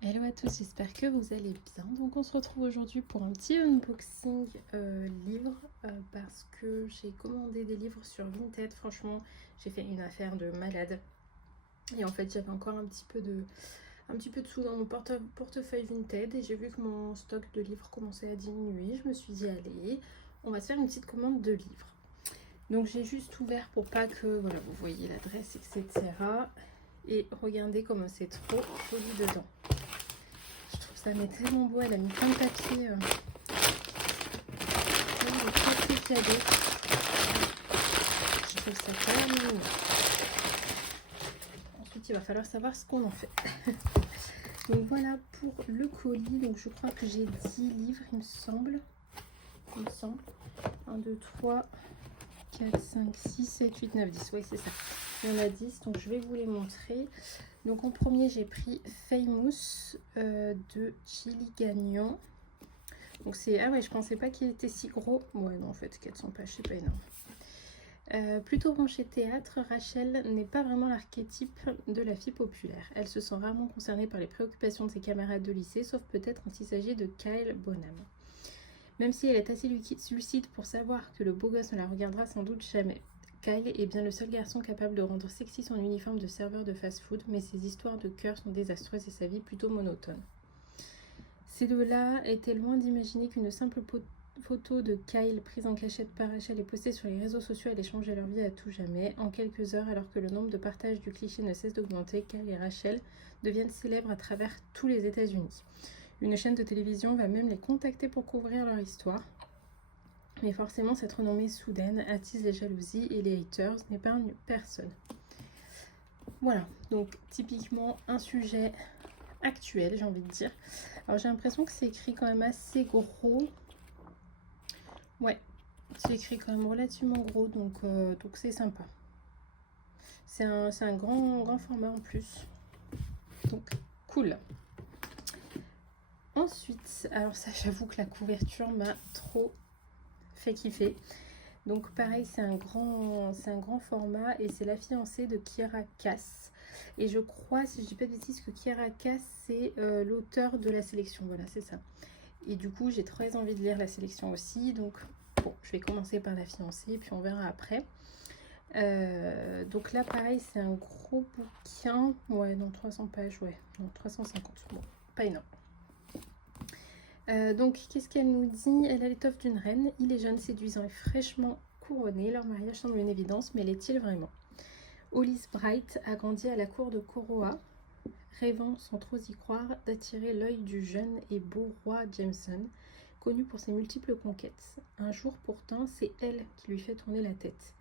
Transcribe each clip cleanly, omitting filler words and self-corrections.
Hello à tous, j'espère que vous allez bien. Donc on se retrouve aujourd'hui pour un petit unboxing livre parce que j'ai commandé des livres sur Vinted. Franchement, j'ai fait une affaire de malade. Et en fait, j'avais encore un petit peu de sous dans mon portefeuille Vinted et j'ai vu que mon stock de livres commençait à diminuer. Je me suis dit, allez, on va se faire une petite commande de livres. Donc j'ai juste ouvert pour pas que voilà, vous voyez l'adresse, etc. Et regardez comme c'est trop joli dedans. Ça met tellement beau, elle a mis plein de papier. Des petits cadeaux. Je trouve ça tellement mignon. Ensuite, il va falloir savoir ce qu'on en fait. Donc voilà pour le colis. Donc je crois que j'ai 10 livres, il me semble. 1, 2, 3, 4, 5, 6, 7, 8, 9, 10. Oui, c'est ça. Il y en a 10, donc je vais vous les montrer. Donc en premier, j'ai pris Famous de Chili Gagnon. Donc c'est... Ah ouais, je pensais pas qu'il était si gros. Ouais, non, en fait, 400 pages, c'est pas énorme. Plutôt branchée théâtre, Rachel n'est pas vraiment l'archétype de la fille populaire. Elle se sent rarement concernée par les préoccupations de ses camarades de lycée, sauf peut-être quand il s'agit de Kyle Bonham. Même si elle est assez lucide pour savoir que le beau gosse ne la regardera sans doute jamais. Kyle est bien le seul garçon capable de rendre sexy son uniforme de serveur de fast-food, mais ses histoires de cœur sont désastreuses et sa vie plutôt monotone. Ces deux-là étaient loin d'imaginer qu'une simple photo de Kyle prise en cachette par Rachel et postée sur les réseaux sociaux allait changer leur vie à tout jamais. En quelques heures, alors que le nombre de partages du cliché ne cesse d'augmenter, Kyle et Rachel deviennent célèbres à travers tous les États-Unis. Une chaîne de télévision va même les contacter pour couvrir leur histoire. Mais forcément, cette renommée soudaine attise les jalousies et les haters n'épargne personne. Voilà, donc typiquement un sujet actuel, j'ai envie de dire. Alors j'ai l'impression que c'est écrit quand même assez gros. Ouais, c'est écrit quand même relativement gros, donc c'est sympa. C'est un grand format en plus. Donc cool. Ensuite, alors ça j'avoue que la couverture m'a trop fait kiffer. Donc pareil, c'est un grand format et c'est la fiancée de Kiera Cass. Et je crois, si je dis pas de bêtises, que Kiera Cass c'est l'auteur de la sélection. Voilà, c'est ça. Et du coup, j'ai très envie de lire la sélection aussi. Donc bon, je vais commencer par la fiancée puis on verra après. Donc là, pareil, c'est un gros bouquin. Ouais, non, 300 pages, ouais. Non, 350. Bon, pas énorme. Donc, qu'est-ce qu'elle nous dit? Elle a l'étoffe d'une reine. Il est jeune, séduisant et fraîchement couronné. Leur mariage semble une évidence, mais l'est-il vraiment? Hollis Bright a grandi à la cour de Koroa, rêvant, sans trop y croire, d'attirer l'œil du jeune et beau roi Jameson, connu pour ses multiples conquêtes. Un jour pourtant, c'est elle qui lui fait tourner la tête.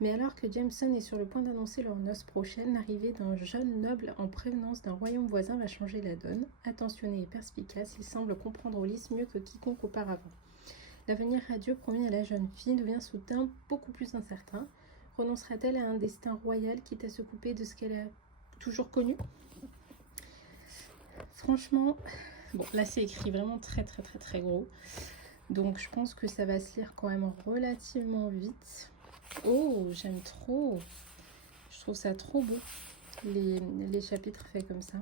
Mais alors que Jameson est sur le point d'annoncer leur noce prochaine, l'arrivée d'un jeune noble en prévenance d'un royaume voisin va changer la donne. Attentionné et perspicace, il semble comprendre Hollis mieux que quiconque auparavant. L'avenir radieux promis à la jeune fille devient soudain beaucoup plus incertain. Renoncera-t-elle à un destin royal, quitte à se couper de ce qu'elle a toujours connu? Franchement, bon, là c'est écrit vraiment très gros. Donc je pense que ça va se lire quand même relativement vite. Oh, j'aime trop. Je trouve ça trop beau, les chapitres faits comme ça.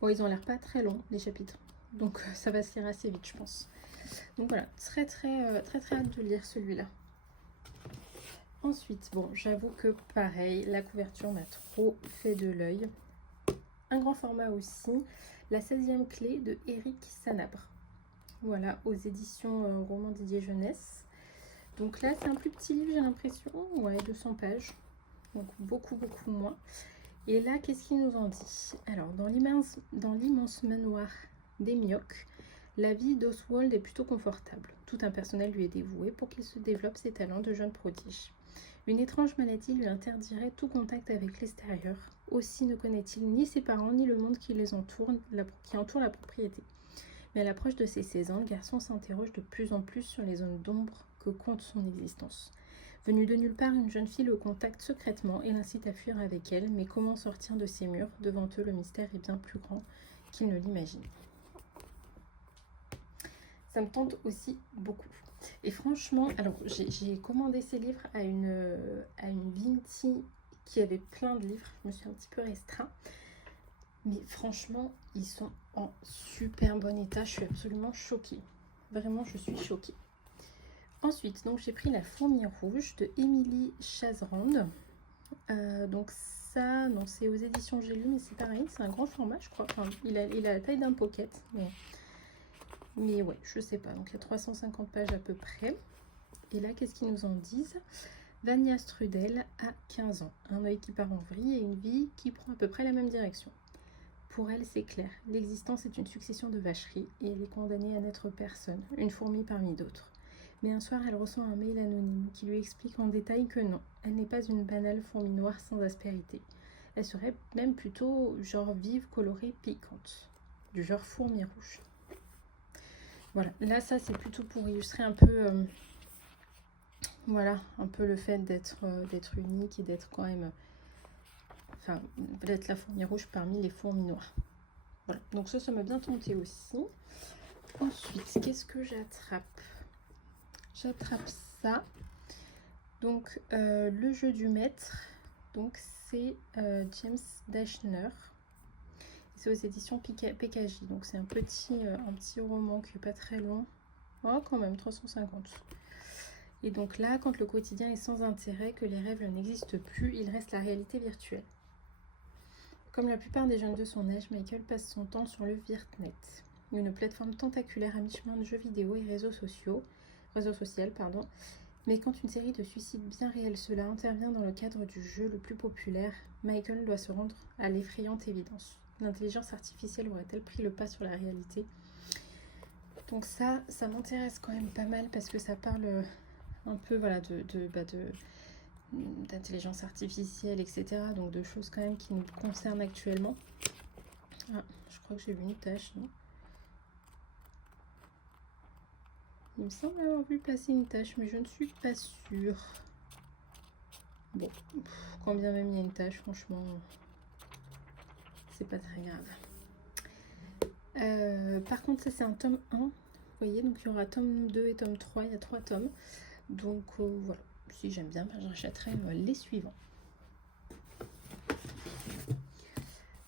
Bon, ils ont l'air pas très longs, les chapitres. Donc ça va se lire assez vite, je pense. Donc voilà, très hâte de lire celui-là. Ensuite, bon, j'avoue que pareil, la couverture m'a trop fait de l'œil. Un grand format aussi, la 16e clé de Éric Sanabre. Voilà, aux éditions Roman Didier Jeunesse. Donc là, c'est un plus petit livre, j'ai l'impression. Ouais, 200 pages. Donc beaucoup moins. Et là, qu'est-ce qu'il nous en dit? Alors, dans l'immense manoir des Miocs, la vie d'Oswald est plutôt confortable. Tout un personnel lui est dévoué pour qu'il se développe ses talents de jeune prodige. Une étrange maladie lui interdirait tout contact avec l'extérieur. Aussi ne connaît-il ni ses parents ni le monde qui entoure la propriété. Mais à l'approche de ses 16 ans, le garçon s'interroge de plus en plus sur les zones d'ombre que compte son existence. Venue de nulle part, une jeune fille le contacte secrètement et l'incite à fuir avec elle. Mais comment sortir de ces murs? Devant eux, le mystère est bien plus grand qu'ils ne l'imaginent. Ça me tente aussi beaucoup. Et franchement, alors j'ai commandé ces livres à une Vinti qui avait plein de livres. Je me suis un petit peu restreint. Mais franchement, ils sont en super bon état. Je suis absolument choquée. Vraiment, je suis choquée. Ensuite, donc j'ai pris la fourmi rouge de Émilie Chazerand. Donc ça, non, c'est aux éditions J'ai lu, mais c'est pareil, c'est un grand format, je crois. Enfin, il a la taille d'un pocket, mais ouais, je sais pas. Donc il y a 350 pages à peu près. Et là, qu'est-ce qu'ils nous en disent? Vania Strudel a 15 ans, un œil qui part en vrille et une vie qui prend à peu près la même direction. Pour elle, c'est clair, l'existence est une succession de vacheries et elle est condamnée à n'être personne, une fourmi parmi d'autres. Mais un soir, elle reçoit un mail anonyme qui lui explique en détail que non, elle n'est pas une banale fourmi noire sans aspérité. Elle serait même plutôt genre vive, colorée, piquante, du genre fourmi rouge. Voilà, là ça c'est plutôt pour illustrer un peu, voilà, un peu le fait d'être unique et d'être quand même, enfin, d'être la fourmi rouge parmi les fourmis noires. Voilà, donc ça m'a bien tenté aussi. Ensuite, qu'est-ce que j'attrape? J'attrape ça. Donc, le jeu du maître, donc c'est James Dashner. C'est aux éditions PKJ. Donc, c'est un petit roman qui n'est pas très long. Oh, quand même, 350. Et donc là, quand le quotidien est sans intérêt, que les rêves n'existent plus, il reste la réalité virtuelle. Comme la plupart des jeunes de son âge, Michael passe son temps sur le Virtnet, une plateforme tentaculaire à mi-chemin de jeux vidéo et réseau social. Mais quand une série de suicides bien réels cela intervient dans le cadre du jeu le plus populaire, Michael doit se rendre à l'effrayante évidence. L'intelligence artificielle aurait-elle pris le pas sur la réalité? Donc ça m'intéresse quand même pas mal parce que ça parle un peu voilà, d'intelligence artificielle, etc. Donc de choses quand même qui nous concernent actuellement. Ah, je crois que j'ai vu une tache, non? Il me semble avoir vu passer une tache, mais je ne suis pas sûre. Bon, quand bien même il y a une tache, franchement, c'est pas très grave. Par contre, ça c'est un tome 1. Vous voyez, donc il y aura tome 2 et tome 3, il y a 3 tomes. Donc voilà, si j'aime bien, j'achèterai les suivants.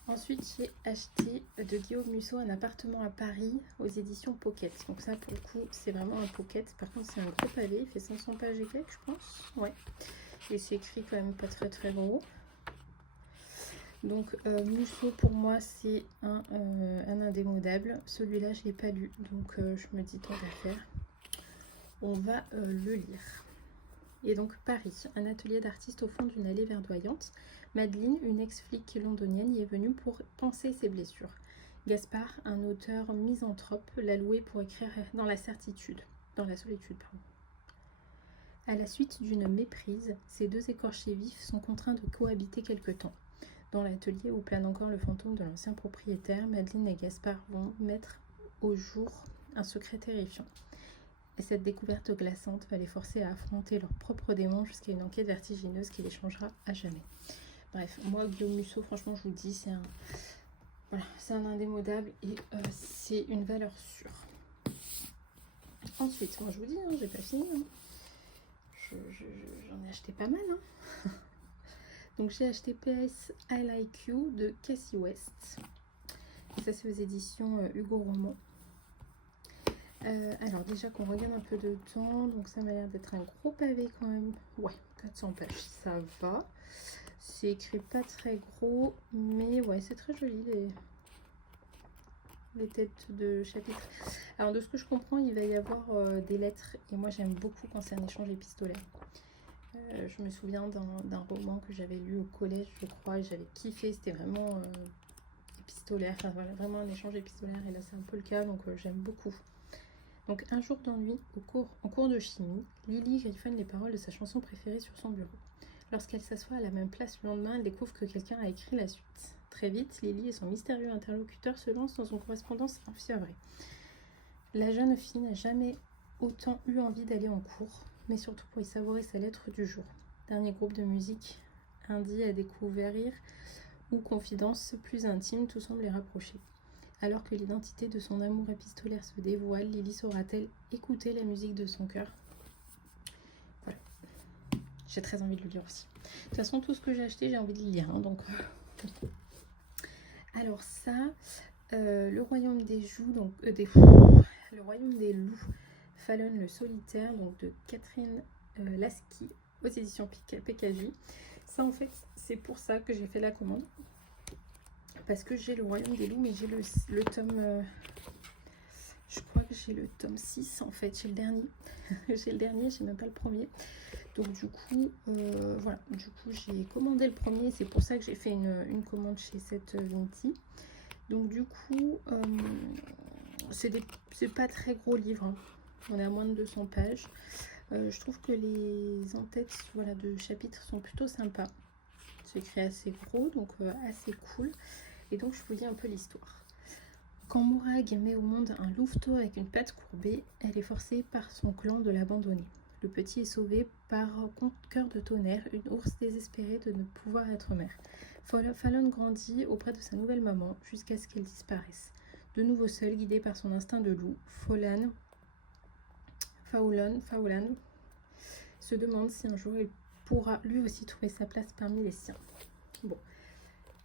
Ensuite, j'ai acheté de Guillaume Musso un appartement à Paris aux éditions Pocket. Donc ça, pour le coup, c'est vraiment un Pocket. Par contre, c'est un gros pavé. Il fait 500 pages et quelques, je pense. Ouais. Et c'est écrit quand même pas très très gros. Donc Musso, pour moi, c'est un indémodable. Celui-là, je ne l'ai pas lu. Donc je me dis tant qu'à faire. On va le lire. Et donc Paris, un atelier d'artiste au fond d'une allée verdoyante. Madeleine, une ex-flic londonienne, y est venue pour panser ses blessures. Gaspard, un auteur misanthrope, l'a loué pour écrire dans la solitude. À la suite d'une méprise, ces deux écorchés vifs sont contraints de cohabiter quelque temps. Dans l'atelier où plane encore le fantôme de l'ancien propriétaire, Madeleine et Gaspard vont mettre au jour un secret terrifiant. Et cette découverte glaçante va les forcer à affronter leurs propres démons jusqu'à une enquête vertigineuse qui les changera à jamais. Bref, moi, Guillaume Musso, franchement, je vous le dis, c'est un indémodable et c'est une valeur sûre. Ensuite, moi, je vous dis, j'ai pas fini. J'en ai acheté pas mal. Donc, j'ai acheté PS I Like You de Cassie West. Et ça, c'est aux éditions Hugo Roman. Alors déjà qu'on regarde un peu de temps, donc ça m'a l'air d'être un gros pavé quand même. Ouais, 400 pages, ça va. C'est écrit pas très gros, mais ouais, c'est très joli les têtes de chapitres. Alors de ce que je comprends, il va y avoir des lettres, et moi j'aime beaucoup quand c'est un échange épistolaire. Je me souviens d'un roman que j'avais lu au collège, je crois, et j'avais kiffé, c'était vraiment épistolaire, enfin voilà, vraiment un échange épistolaire, et là c'est un peu le cas, donc j'aime beaucoup. Donc un jour d'ennui, en cours de chimie, Lily griffonne les paroles de sa chanson préférée sur son bureau. Lorsqu'elle s'assoit à la même place le lendemain, elle découvre que quelqu'un a écrit la suite. Très vite, Lily et son mystérieux interlocuteur se lancent dans une correspondance enfiavrée. La jeune fille n'a jamais autant eu envie d'aller en cours, mais surtout pour y savourer sa lettre du jour. Dernier groupe de musique, indie à découvrir ou confidence plus intime, tout semble les rapprocher. Alors que l'identité de son amour épistolaire se dévoile, Lily saura-t-elle écouter la musique de son cœur? Voilà. J'ai très envie de le lire aussi. De toute façon, tout ce que j'ai acheté, j'ai envie de le lire. Donc... Alors ça, le royaume des joues, donc le royaume des loups, Fallon le solitaire, donc de Catherine Lasky aux éditions PKJ. Ça en fait, c'est pour ça que j'ai fait la commande. Parce que j'ai le royaume des loups, mais j'ai le tome... je crois que j'ai le tome 6 en fait, j'ai le dernier. J'ai le dernier, j'ai même pas le premier. Donc du coup, voilà, du coup j'ai commandé le premier, c'est pour ça que j'ai fait une commande chez cette Vinti. Donc du coup, c'est pas très gros livre, hein. On est à moins de 200 pages. Je trouve que les en-têtes, voilà, de chapitres sont plutôt sympas. C'est écrit assez gros, donc assez cool. Et donc je vous lis un peu l'histoire. Quand Morag met au monde un louveteau avec une patte courbée, elle est forcée par son clan de l'abandonner. Le petit est sauvé par cœur de tonnerre, une ours désespérée de ne pouvoir être mère. Fallon grandit auprès de sa nouvelle maman jusqu'à ce qu'elle disparaisse. De nouveau seul, guidé par son instinct de loup, Faulan se demande si un jour il pourra lui aussi trouver sa place parmi les siens. Bon,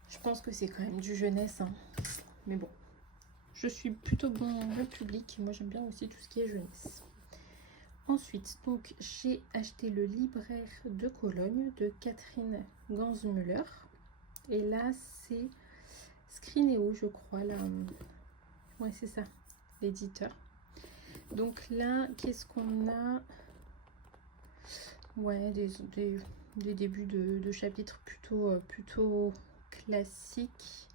je pense que c'est quand même du jeunesse, hein. Mais bon, je suis plutôt bon public. Moi, j'aime bien aussi tout ce qui est jeunesse. Ensuite, donc, j'ai acheté le libraire de Cologne de Catherine Gansmüller. Et là, c'est Scrinéo, je crois. Là, ouais, c'est ça, l'éditeur. Donc là, qu'est-ce qu'on a? Ouais, des débuts de chapitres plutôt classiques.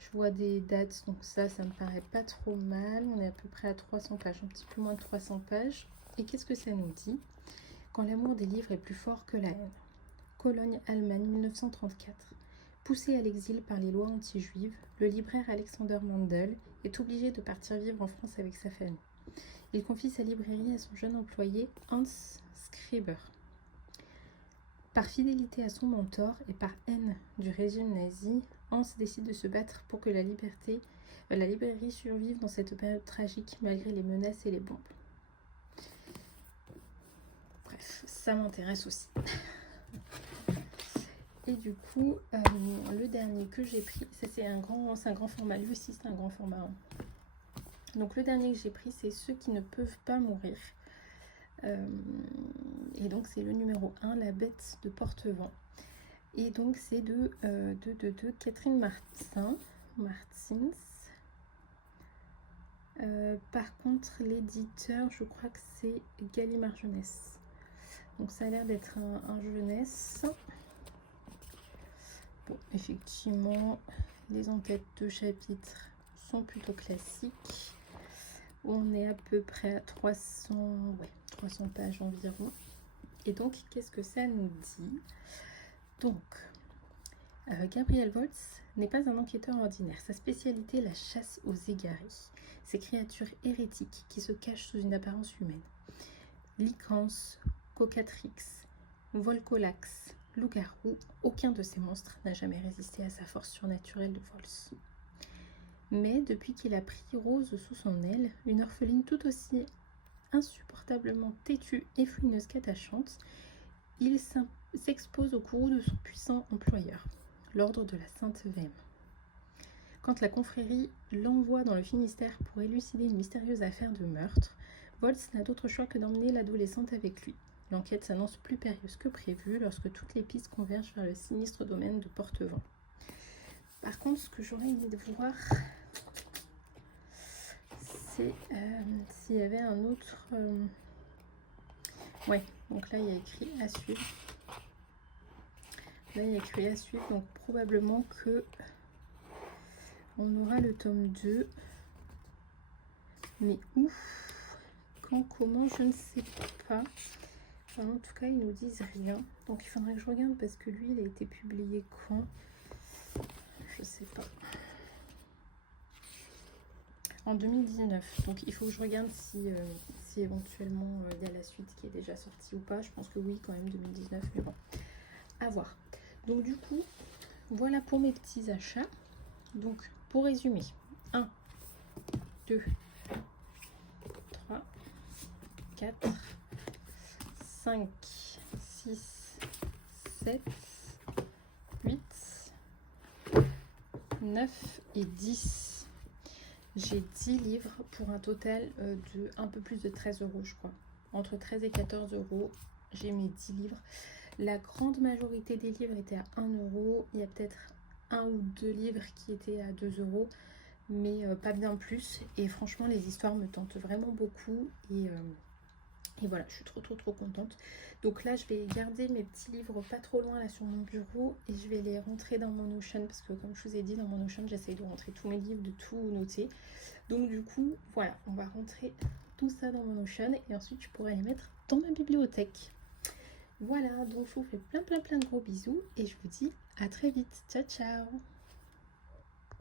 Je vois des dates, donc ça me paraît pas trop mal. On est à peu près à 300 pages, un petit peu moins de 300 pages. Et qu'est-ce que ça nous dit? Quand l'amour des livres est plus fort que la haine. Cologne, Allemagne, 1934. Poussé à l'exil par les lois anti-juives, le libraire Alexander Mandel est obligé de partir vivre en France avec sa famille. Il confie sa librairie à son jeune employé Hans Skriber. Par fidélité à son mentor et par haine du régime nazi, Hans décide de se battre pour que la librairie survive dans cette période tragique malgré les menaces et les bombes. Bref, ça m'intéresse aussi. Et du coup, le dernier que j'ai pris, ça c'est un grand format, lui aussi c'est un grand format, hein. Donc le dernier que j'ai pris, c'est Ceux qui ne peuvent pas mourir. Et donc c'est le numéro 1, La bête de Portevent. Et donc c'est de Catherine Martins. Par contre, l'éditeur, je crois que c'est Gallimard Jeunesse. Donc ça a l'air d'être un jeunesse. Bon, effectivement, les en-têtes de chapitres sont plutôt classiques. On est à peu près à 300 pages environ. Et donc, qu'est-ce que ça nous dit? Donc, Gabriel Volz n'est pas un enquêteur ordinaire. Sa spécialité est la chasse aux égarés, ces créatures hérétiques qui se cachent sous une apparence humaine. Lycans, Cocatrix, Volcolax, loup-garou, aucun de ces monstres n'a jamais résisté à sa force surnaturelle de Volz. Mais depuis qu'il a pris Rose sous son aile, une orpheline tout aussi insupportablement têtue et fouineuse qu'attachante, il s'expose au courroux de son puissant employeur, l'ordre de la Sainte Vême. Quand la confrérie l'envoie dans le Finistère pour élucider une mystérieuse affaire de meurtre, Volz n'a d'autre choix que d'emmener l'adolescente avec lui. L'enquête s'annonce plus périlleuse que prévu lorsque toutes les pistes convergent vers le sinistre domaine de Portevent. Par contre, ce que j'aurais aimé de voir, c'est s'il y avait un autre... Ouais, donc là il y a écrit à suivre. Là il y a écrit à suivre, donc probablement que on aura le tome 2. Mais où, quand, comment, je ne sais pas. Enfin, en tout cas, ils nous disent rien. Donc il faudrait que je regarde parce que lui, il a été publié quand? Je sais pas. En 2019. Donc il faut que je regarde si éventuellement il y a la suite qui est déjà sortie ou pas. Je pense que oui, quand même 2019, mais bon, à voir. Donc du coup, voilà pour mes petits achats. Donc pour résumer, 1, 2, 3, 4, 5, 6, 7, 8, 9 et 10. J'ai 10 livres pour un total de un peu plus de 13 euros, je crois. Entre 13 et 14 euros, j'ai mes 10 livres. La grande majorité des livres étaient à 1 euro. Il y a peut-être un ou deux livres qui étaient à 2 euros, mais pas bien plus. Et franchement, les histoires me tentent vraiment beaucoup. Et voilà, je suis trop contente. Donc là, je vais garder mes petits livres pas trop loin là sur mon bureau et je vais les rentrer dans mon Notion parce que comme je vous ai dit, dans mon Notion, j'essaye de rentrer tous mes livres, de tout noter. Donc du coup, voilà, on va rentrer tout ça dans mon Notion et ensuite je pourrai les mettre dans ma bibliothèque. Voilà, donc je vous fais plein de gros bisous et je vous dis à très vite. Ciao ciao.